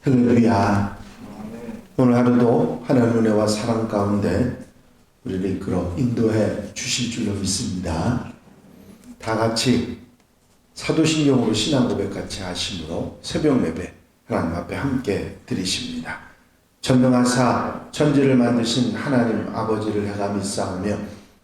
할렐루야. 오늘 하루도 하나님 은혜와 사랑 가운데 우리를 이끌어 인도해 주실 줄로 믿습니다. 다 같이 사도신경으로 신앙 고백 같이 하심으로 새벽 예배 하나님 앞에 함께 드리십니다. 전능하사 천지를 만드신 하나님 아버지를 내가 믿사오며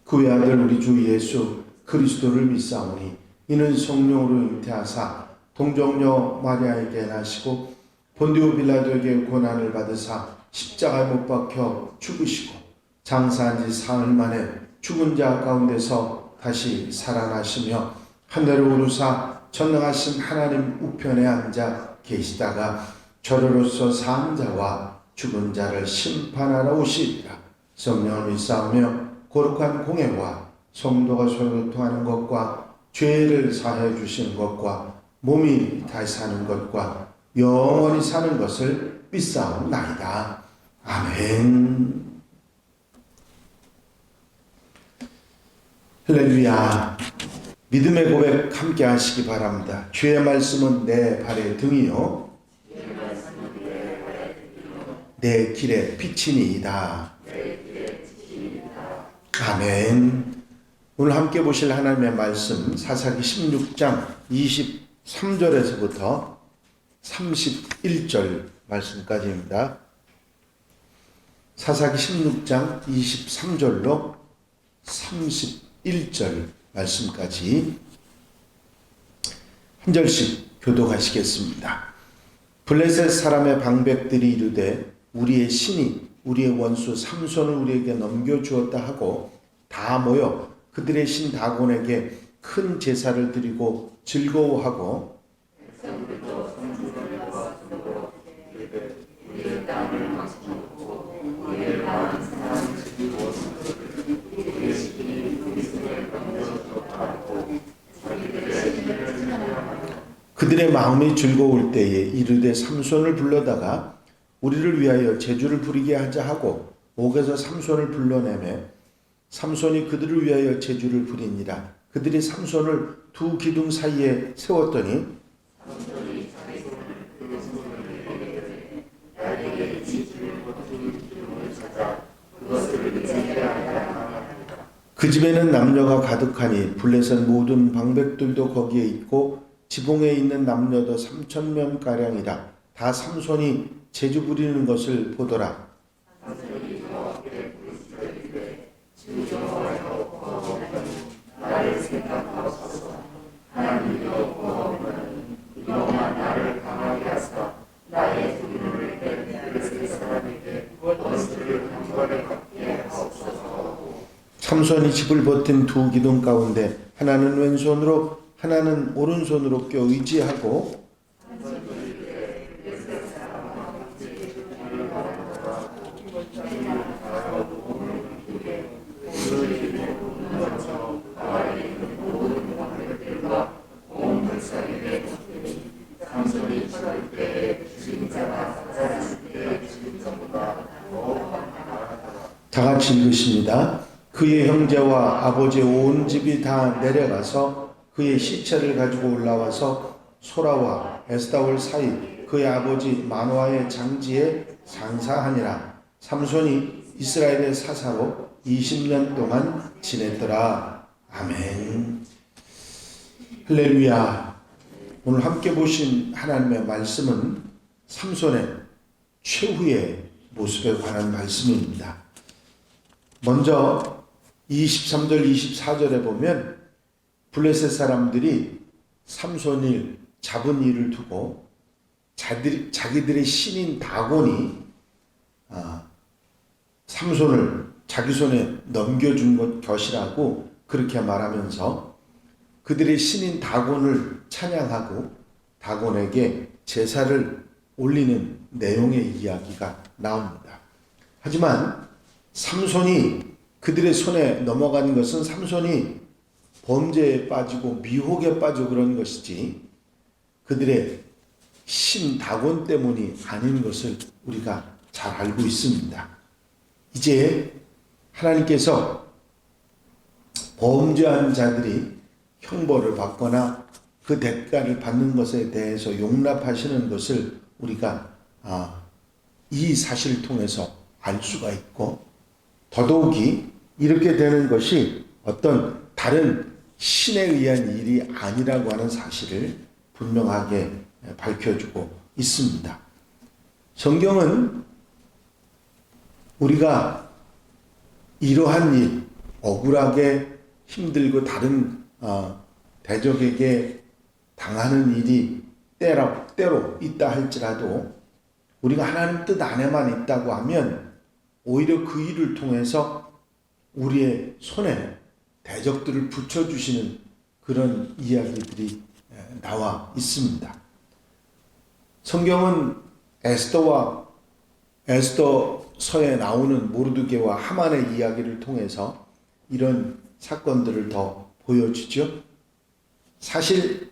그 외아들 우리 주 예수 그리스도를 믿사오니 이는 성령으로 잉태하사 동정녀 마리아에게 나시고 본디오 빌라도에게 고난을 받으사 십자가에 못 박혀 죽으시고 장사한 지 사흘 만에 죽은 자 가운데서 다시 살아나시며 하늘로 오르사 전능하신 하나님 우편에 앉아 계시다가 저로로서 산 자와 죽은 자를 심판하러 오시리라. 성령을 믿사오며 거룩한 공예와 성도가 서로 통하는 것과 죄를 사해 주시는 것과 몸이 다시 사는 것과 영원히 사는 것을 믿사옵나이다. 아멘. 할렐루야. 믿음의 고백 함께 하시기 바랍니다. 주의 말씀은 내 발의 등이요 내 길의 빛이니이다. 아멘. 오늘 함께 보실 하나님의 말씀 사사기 16장 23절에서부터 31절 말씀까지입니다. 사사기 16장 23절로 31절 말씀까지 한 절씩 교독하시겠습니다. 블레셋 사람의 방백들이 이르되 우리의 신이 우리의 원수 삼손을 우리에게 넘겨주었다 하고 다 모여 그들의 신 다곤에게 큰 제사를 드리고 즐거워하고 그들의 마음이 즐거울 때에 이르되 삼손을 불러다가 우리를 위하여 제주를 부리게 하자 하고 옥에서 삼손을 불러내매 삼손이 그들을 위하여 제주를 부리니라. 그들이 삼손을 두 기둥 사이에 세웠더니 그 집에는 남녀가 가득하니 블레셋 모든 방백들도 거기에 있고 지붕에 있는 남녀도 3,000명가량이라. 다 삼손이 제주 부리는 것을 보더라. 삼손이 집을 버틴 두 기둥 가운데 하나는 왼손으로 하나는 오른손으로 껴 의지하고 다 같이 읽으십니다. 그의 형제와 아버지의 온 집이 다 내려가서 그의 시체를 가지고 올라와서 소라와 에스다올 사이 그의 아버지 마노아의 장지에 장사하니라. 삼손이 이스라엘의 사사로 20년 동안 지냈더라. 아멘. 할렐루야. 오늘 함께 보신 하나님의 말씀은 삼손의 최후의 모습에 관한 말씀입니다. 먼저 23절 24절에 보면 블레셋 사람들이 삼손이 잡은 일을 두고 자기들의 신인 다곤이 삼손을 자기 손에 넘겨준 것이라고 그렇게 말하면서 그들의 신인 다곤을 찬양하고 다곤에게 제사를 올리는 내용의 이야기가 나옵니다. 하지만 삼손이 그들의 손에 넘어간 것은 삼손이 범죄에 빠지고 미혹에 빠져 그런 것이지 그들의 신 다곤 때문이 아닌 것을 우리가 잘 알고 있습니다. 이제 하나님께서 범죄한 자들이 형벌을 받거나 그 대가를 받는 것에 대해서 용납하시는 것을 우리가 이 사실을 통해서 알 수가 있고, 더더욱이 이렇게 되는 것이 어떤 다른 신에 의한 일이 아니라고 하는 사실을 분명하게 밝혀주고 있습니다. 성경은 우리가 이러한 일, 억울하게 힘들고 다른 대적에게 당하는 일이 때로 있다 할지라도 우리가 하나님 뜻 안에만 있다고 하면 오히려 그 일을 통해서 우리의 손에 대적들을 붙여주시는 그런 이야기들이 나와 있습니다. 성경은 에스더서에 나오는 모르드게와 하만의 이야기를 통해서 이런 사건들을 더 보여주죠. 사실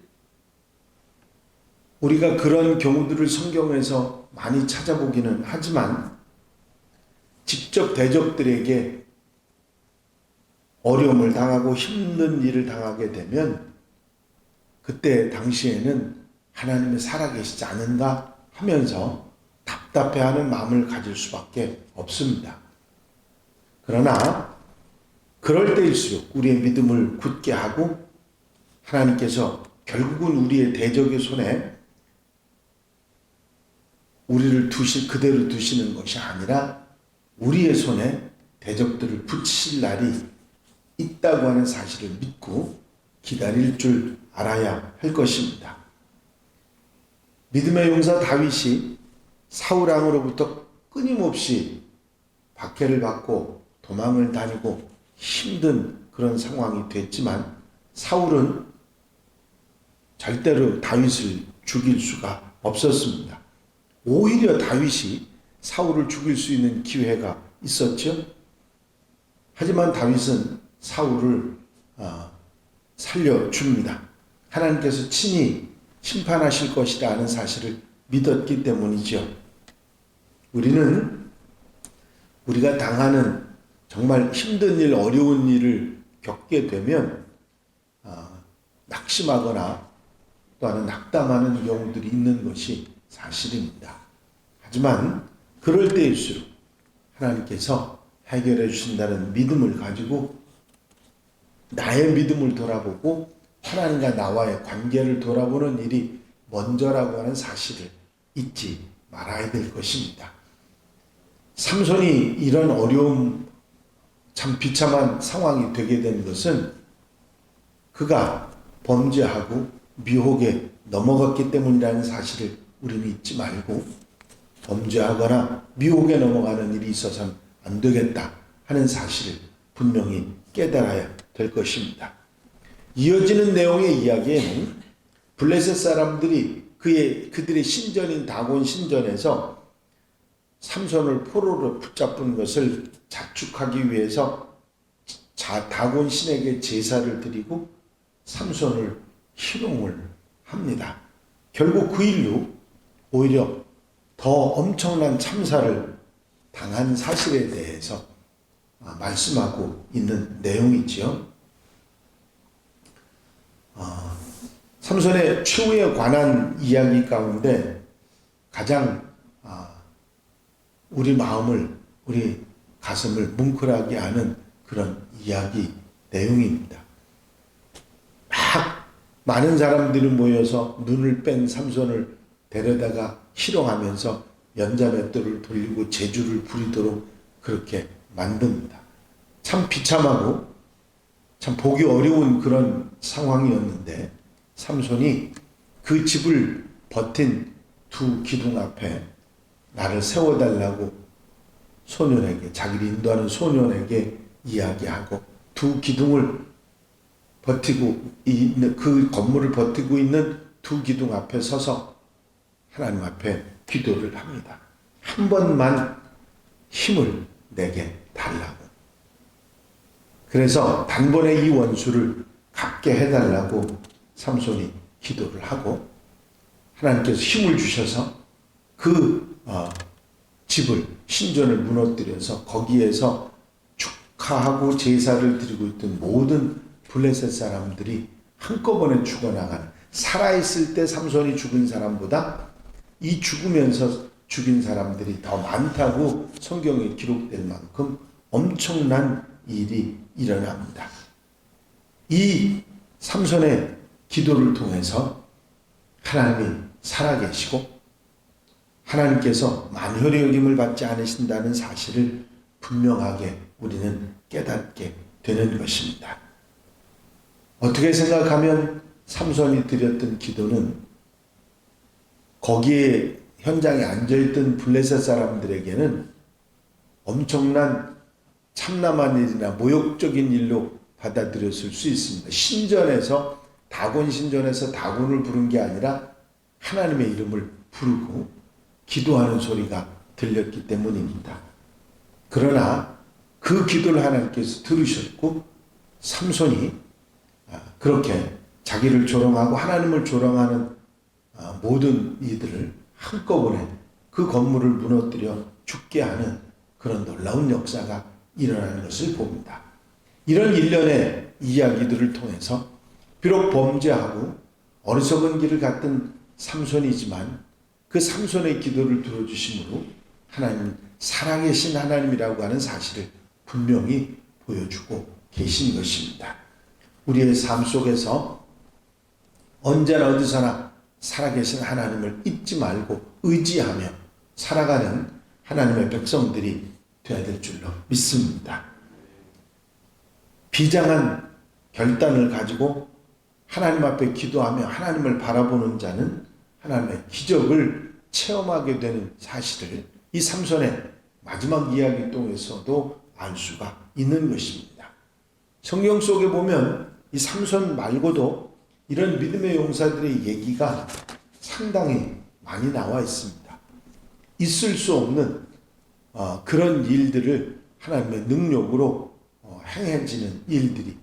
우리가 그런 경우들을 성경에서 많이 찾아보기는 하지만 직접 대적들에게 어려움을 당하고 힘든 일을 당하게 되면 그때 당시에는 하나님이 살아계시지 않은가 하면서 답답해하는 마음을 가질 수밖에 없습니다. 그러나 그럴 때일수록 우리의 믿음을 굳게 하고 하나님께서 결국은 우리의 대적의 손에 우리를 그대로 두시는 것이 아니라 우리의 손에 대적들을 붙이실 날이 있다고 하는 사실을 믿고 기다릴 줄 알아야 할 것입니다. 믿음의 용사 다윗이 사울 왕으로부터 끊임없이 박해를 받고 도망을 다니고 힘든 그런 상황이 됐지만 사울은 절대로 다윗을 죽일 수가 없었습니다. 오히려 다윗이 사울을 죽일 수 있는 기회가 있었죠. 하지만 다윗은 사울을 살려줍니다. 하나님께서 친히 심판하실 것이라는 사실을 믿었기 때문이죠. 우리가 당하는 정말 힘든 일, 어려운 일을 겪게 되면 낙심하거나 또는 낙담하는 경우들이 있는 것이 사실입니다. 하지만 그럴 때일수록 하나님께서 해결해 주신다는 믿음을 가지고 나의 믿음을 돌아보고 하나님과 나와의 관계를 돌아보는 일이 먼저라고 하는 사실을 잊지 말아야 될 것입니다. 삼손이 이런 어려움, 참 비참한 상황이 되게 된 것은 그가 범죄하고 미혹에 넘어갔기 때문이라는 사실을 우리는 잊지 말고 범죄하거나 미혹에 넘어가는 일이 있어서는 안 되겠다 하는 사실을 분명히 깨달아야 될 것입니다. 이어지는 내용의 이야기에는 블레셋 사람들이 그들의 신전인 다곤 신전에서 삼손을 포로로 붙잡은 것을 자축하기 위해서 다곤 신에게 제사를 드리고 삼손을 희롱을 합니다. 결국 그 일로 오히려 더 엄청난 참사를 당한 사실에 대해서 말씀하고 있는 내용이지요. 삼손의 최후에 관한 이야기 가운데 가장 우리 마음을, 우리 가슴을 뭉클하게 하는 그런 이야기 내용입니다. 막 많은 사람들이 모여서 눈을 뺀 삼손을 데려다가 희롱하면서 연자맷돌을 돌리고 제주를 부리도록 그렇게 만듭니다. 참 비참하고 참 보기 어려운 그런 상황이었는데 삼손이 그 집을 버틴 두 기둥 앞에 나를 세워달라고 소년에게, 자기를 인도하는 소년에게 이야기하고 두 기둥을 버티고 있는, 그 건물을 버티고 있는 두 기둥 앞에 서서 하나님 앞에 기도를 합니다. 한 번만 힘을 내게 달라고. 그래서 단번에 이 원수를 갚게 해달라고 삼손이 기도를 하고 하나님께서 힘을 주셔서 그 집을, 신전을 무너뜨려서 거기에서 축하하고 제사를 드리고 있던 모든 블레셋 사람들이 한꺼번에 죽어나가는, 살아있을 때 삼손이 죽은 사람보다 이 죽으면서 죽인 사람들이 더 많다고 성경에 기록될 만큼 엄청난 일이 일어납니다. 이 삼손의 기도를 통해서 하나님이 살아계시고 하나님께서 만혈의 여김을 받지 않으신다는 사실을 분명하게 우리는 깨닫게 되는 것입니다. 어떻게 생각하면 삼손이 드렸던 기도는 거기에 현장에 앉아있던 블레셋 사람들에게는 엄청난 참남한 일이나 모욕적인 일로 받아들였을 수 있습니다. 신전에서 다곤 신전에서 다곤을 부른 게 아니라 하나님의 이름을 부르고 기도하는 소리가 들렸기 때문입니다. 그러나 그 기도를 하나님께서 들으셨고 삼손이 그렇게 자기를 조롱하고 하나님을 조롱하는 모든 이들을 한꺼번에 그 건물을 무너뜨려 죽게 하는 그런 놀라운 역사가 일어나는 것을 봅니다. 이런 일련의 이야기들을 통해서 비록 범죄하고 어리석은 길을 갔던 삼손이지만 그 삼손의 기도를 들어주심으로 하나님 살아계신 하나님이라고 하는 사실을 분명히 보여주고 계신 것입니다. 우리의 삶 속에서 언제나 어디서나 살아계신 하나님을 잊지 말고 의지하며 살아가는 하나님의 백성들이 되어야 될 줄로 믿습니다. 비장한 결단을 가지고 하나님 앞에 기도하며 하나님을 바라보는 자는 하나님의 기적을 체험하게 되는 사실을 이 삼손의 마지막 이야기 통해서도 알 수가 있는 것입니다. 성경 속에 보면 이 삼손 말고도 이런 믿음의 용사들의 얘기가 상당히 많이 나와 있습니다. 있을 수 없는 그런 일들을 하나님의 능력으로 행해지는 일들이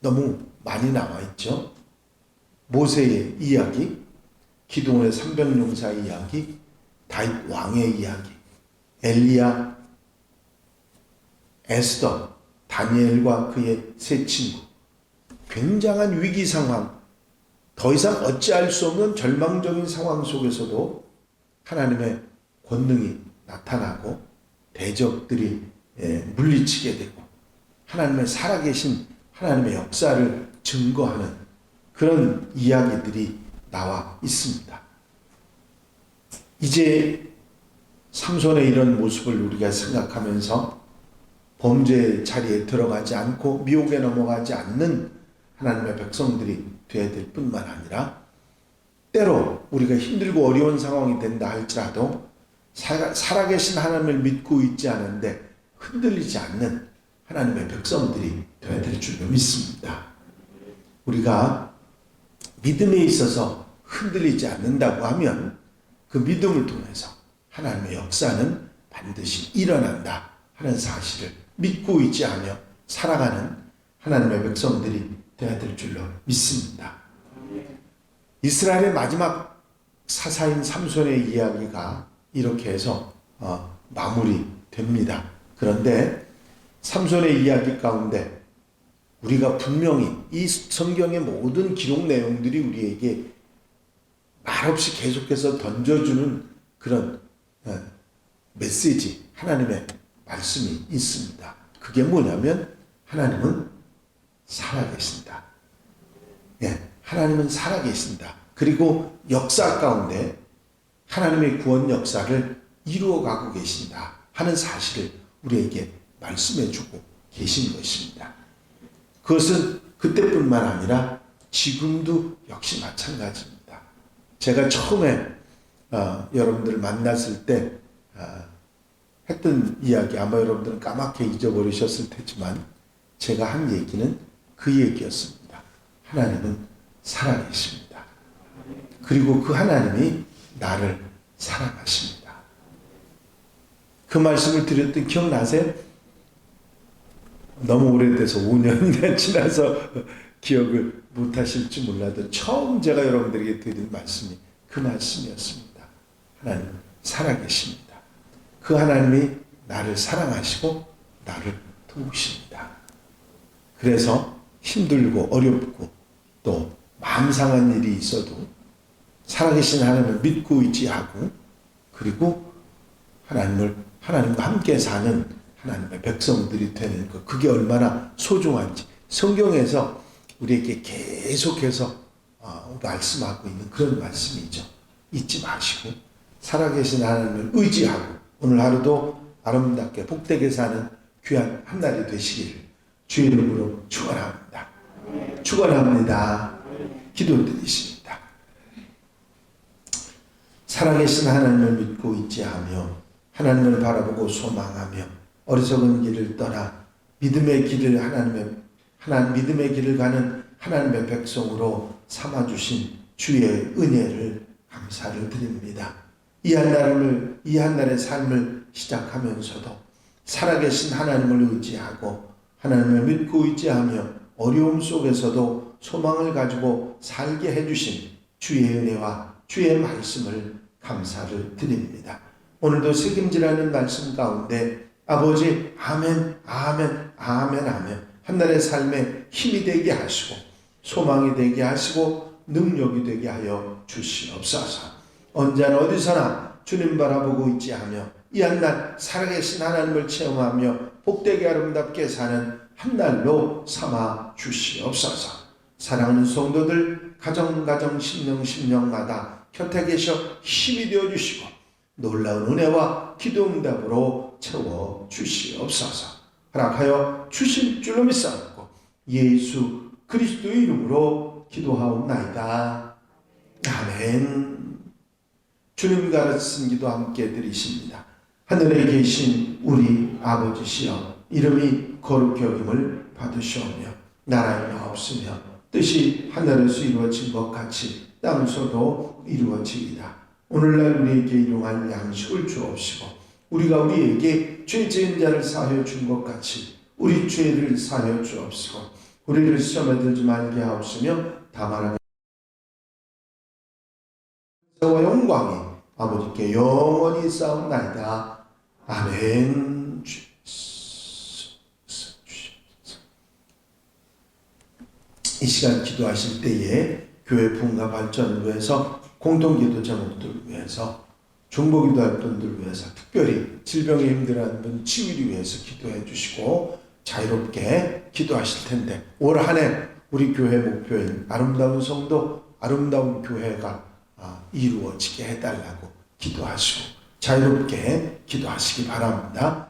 너무 많이 나와 있죠. 모세의 이야기, 기도원의 300용사의 이야기, 다윗 왕의 이야기, 엘리야, 에스더, 다니엘과 그의 세 친구, 굉장한 위기 상황, 더 이상 어찌할 수 없는 절망적인 상황 속에서도 하나님의 권능이 나타나고 대적들이 물리치게 되고 하나님의 살아계신 하나님의 역사를 증거하는 그런 이야기들이 나와 있습니다. 이제 삼손의 이런 모습을 우리가 생각하면서 범죄의 자리에 들어가지 않고 미혹에 넘어가지 않는 하나님의 백성들이 되어야 될 뿐만 아니라 때로 우리가 힘들고 어려운 상황이 된다 할지라도 살아계신 하나님을 믿고 있지 않은데 흔들리지 않는 하나님의 백성들이 되어야 될 줄로 믿습니다. 우리가 믿음에 있어서 흔들리지 않는다고 하면 그 믿음을 통해서 하나님의 역사는 반드시 일어난다 하는 사실을 믿고 있지하며 살아가는 하나님의 백성들이 되어야 될 줄로 믿습니다. 이스라엘의 마지막 사사인 삼손의 이야기가 이렇게 해서 마무리됩니다. 그런데 삼손의 이야기 가운데 우리가 분명히 이 성경의 모든 기록 내용들이 우리에게 말없이 계속해서 던져주는 그런 메시지, 하나님의 말씀이 있습니다. 그게 뭐냐면 하나님은 살아계신다. 하나님은 살아계신다. 그리고 역사 가운데 하나님의 구원 역사를 이루어가고 계신다 하는 사실을 우리에게 말씀해주고 계신 것입니다. 그것은 그때뿐만 아니라 지금도 역시 마찬가지입니다. 제가 처음에 여러분들을 만났을 때 했던 이야기 아마 여러분들은 까맣게 잊어버리셨을 테지만 제가 한 얘기는 그 얘기였습니다. 하나님은 살아계십니다. 그리고 그 하나님이 나를 사랑하십니다. 그 말씀을 드렸던 기억나세요? 너무 오래돼서 5년이 지나서 기억을 못하실지 몰라도 처음 제가 여러분들에게 드린 말씀이 그 말씀이었습니다. 하나님은 살아계십니다. 그 하나님이 나를 사랑하시고 나를 도우십니다. 그래서 힘들고 어렵고 또 마음 상한 일이 있어도 살아계신 하나님을 믿고 의지하고 그리고 하나님과 함께 사는 하나님의 백성들이 되는 것, 그게 얼마나 소중한지 성경에서 우리에게 계속해서 말씀하고 있는 그런 말씀이죠. 잊지 마시고 살아계신 하나님을 의지하고 오늘 하루도 아름답게 복되게 사는 귀한 한 날이 되시기를 주의 이름으로 축원합니다. 축원합니다. 기도드리십니다. 살아계신 하나님을 믿고 있지하며 하나님을 바라보고 소망하며 어리석은 길을 떠나 믿음의 길을 믿음의 길을 가는 하나님의 백성으로 삼아주신 주의 은혜를 감사를 드립니다. 이 한 날의 삶을 시작하면서도 살아계신 하나님을 의지하고 하나님을 믿고 의지하며 어려움 속에서도 소망을 가지고 살게 해주신 주의 은혜와 주의 말씀을 감사를 드립니다. 오늘도 책임지라는 말씀 가운데 아버지 아멘 아멘 아멘 아멘 한날의 삶에 힘이 되게 하시고 소망이 되게 하시고 능력이 되게 하여 주시옵소서. 언제나 어디서나 주님 바라보고 있지 하며 이 한날 살아계신 하나님을 체험하며 복되게 아름답게 사는 한날로 삼아 주시옵소서. 사랑하는 성도들 가정 심령마다 곁에 계셔 힘이 되어 주시고 놀라운 은혜와 기도 응답으로 채워 주시옵소서. 허락하여 주실 줄로 믿사옵고 예수 그리스도의 이름으로 기도하옵나이다. 아멘. 주님 가르친 기도 함께 드리십니다. 하늘에 계신 우리 아버지시여 이름이 거룩히 여김을 받으시오며 나라의 마옵시며 뜻이 하늘에서 이루어진 것 같이 땅에서도 이루어지이다. 오늘날 우리에게 일용할 양식을 주옵시고 우리가 우리에게 죄 지은 자를 사하여 준 것 같이 우리 죄를 사하여 주옵시고 우리를 시험에 들지 말게 하옵시며 다만 와 영광이 아버지께 영원히 싸움나이다. 아멘. 이 시간 기도하실 때에 교회 부흥과 발전을 위해서 공동기도 제목들을 위해서 중보기도할 분들을 위해서 특별히 질병에 힘들어하는 분 치유를 위해서 기도해 주시고 자유롭게 기도하실 텐데 올 한 해 우리 교회 목표인 아름다운 성도 아름다운 교회가 이루어지게 해달라고 기도하시고 자유롭게 기도하시기 바랍니다.